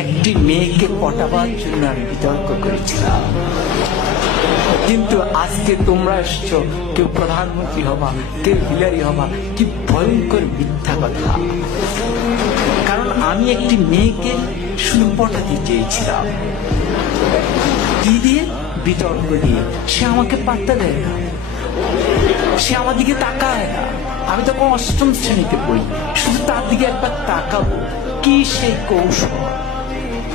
একটি মেয়েকে পটাবার জন্য আমি বিতর্ক করেছিলাম। কিন্তু আজকে তোমরা এসছো, কেউ প্রধানমন্ত্রী হবা, কেউ হিলারি হবা। কি ভয়ঙ্কর মিথ্যা কথা! কারণ আমি একটি মেয়েকে শুধু পটাতে চেয়েছিলাম। কি দিয়ে? বিতর্ক দিয়ে। সে আমাকে পাত্তা দেয় না, সে আমার দিকে তাকায় না। আমি তখন অষ্টম শ্রেণীতে পড়ি, শুধু তার দিকে একবার তাকাবো, কি সেই কৌশল,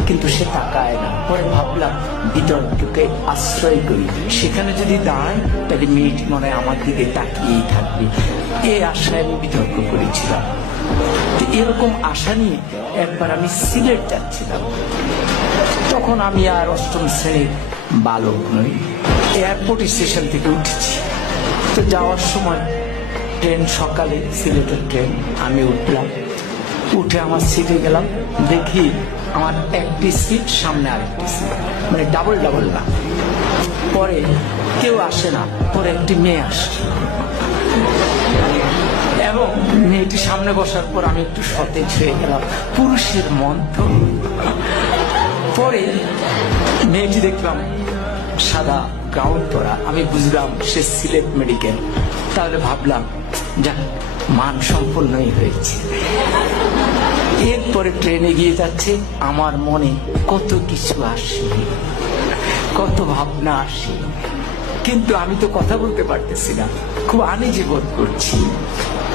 কিন্তু সে তাকায় না। পরে ভাবলাম বিতর্ককে আশ্রয় করি, সেখানে যদি দাঁড়ায় তাহলে মেয়েটি মনে হয় আমার দিকে তাকিয়েই থাকবে। এই আশায় আমি বিতর্ক করেছিলাম। এরকম আশা নিয়ে একবার আমি সিলেট যাচ্ছিলাম। তখন আমি আর অষ্টম শ্রেণীর বালক নই, এয়ারপোর্ট স্টেশন থেকে উঠেছি। তো যাওয়ার সময় ট্রেন, সকালে সিলেটের ট্রেন, আমি উঠলাম। উঠে আমার সিটে গেলাম, দেখি আমার একটি সিট, সামনে আরেকটি সিট, মানে ডাবল ডাবল না। পরে কেউ আসে না, পরে একটি মেয়ে আসে এবং মেয়েটি সামনে বসার পর আমি একটু সতেজ হয়ে গেলাম। পুরুষের মন তো। পরে মেয়েটি দেখলাম সাদা গাউন পরা, আমি বুঝলাম সে সিলেট মেডিকেল। তাহলে ভাবলাম যাক, মান সম্পন্নই হয়েছে। এরপরে ট্রেন এগিয়ে যাচ্ছে, আমার মনে কত কিছু আসে, কত ভাবনা আসে, কিন্তু আমি তো কথা বলতে পারতেছি না, খুব আনইজি বোধ করছি।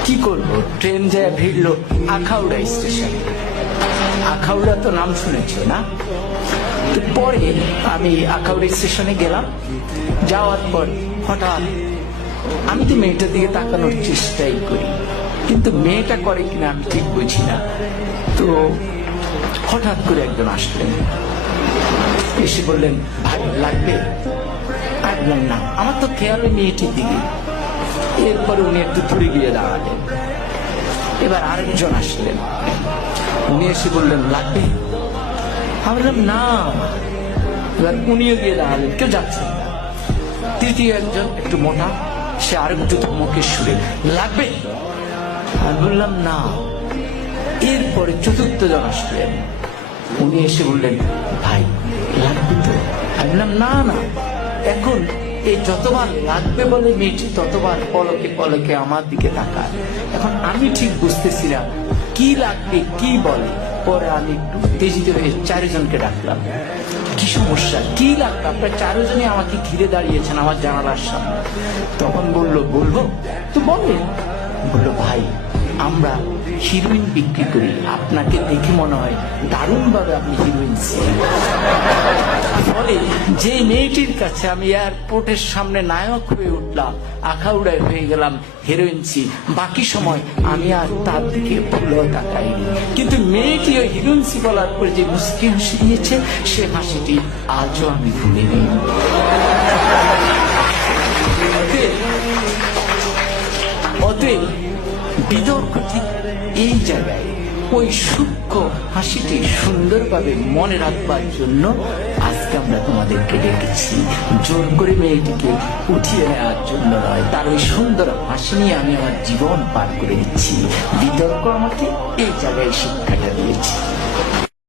কি করব? ট্রেন যায় ভিড়ল আখাউড়া স্টেশন। আখাউড়া তো নাম শুনেছ না? তো পরে আমি আখাউড়া স্টেশনে গেলাম। যাওয়ার পর হঠাৎ আমি তো মেয়েটার দিকে তাকানোর চেষ্টাই করি, কিন্তু মেয়েটা করে কিনা আমি ঠিক বুঝি না। তো হঠাৎ করে একজন আসলেন, এসে বললেন, ভাই লাগবে? আমি বললাম না, আমার তো খেয়াল ওই মেয়েটির দিকে। এরপরে উনি একটু দূরে গিয়ে দাঁড়ালেন। এবার আরেকজন আসলেন, উনি এসে বললেন লাগবে? আমি বললাম না। এবার উনিও গিয়ে দাঁড়ালেন, কেউ যাচ্ছেন না। তৃতীয় একজন একটু মোটা, সে আরেকটু ধমকের সুরে, লাগবে? আমি বললাম না। এরপরে চতুর্থ জন আসলেন, উনি এসে বললেন, ভাই লাগবে তো? আমি বললাম না না। এখন এই যতবার লাগবে বলে মেয়েটি ততবার পলকে পলকে আমার দিকে তাকায়। এখন আমি ঠিক বুঝতেছি না কি লাগবে, কি বলে। পরে আমি একটু উত্তেজিত হয়ে চারজনকে ডাকলাম, কি সমস্যা, কি লাগবে? আপনার চারজনই আমাকে ঘিরে দাঁড়িয়েছেন আমার জানালার সামনে। তখন বলবো তো বলে। বললো, ভাই আমরা হিরোইন বিক্রি করি, আপনাকে দেখে মনে হয় দারুণ ভাবে আপনি হিরোইন। ফলে যে মেয়েটির কাছে আমি এয়ারপোর্টের সামনে নায়ক হয়ে উঠলাম, আখাউড়ায় হয়ে গেলাম হিরোইন, বাকি সময় আমি আর তার দিকে ভুলেও তাকাইনি। কিন্তু মেয়েটি ওই হিরোইন বলার পরে যে মুচকি হাসি দিয়েছে, সে হাসিটি আজও আমি ভুলিনি। অতএব বিতর্ক ঠিক এই জায়গায়, ওই সূক্ষ্ম হাসিটি সুন্দরভাবে মনে রাখবার জন্য আজকে আমরা তোমাদেরকে ডেকেছি। জোর করে মেয়েটিকে উঠিয়ে নেওয়ার জন্য নয়, তার ওই সুন্দর হাসি নিয়ে আমি আমার জীবন পার করে দিচ্ছি। বিতর্ক আমাকে এই জায়গায় শিক্ষাটা দিয়েছি।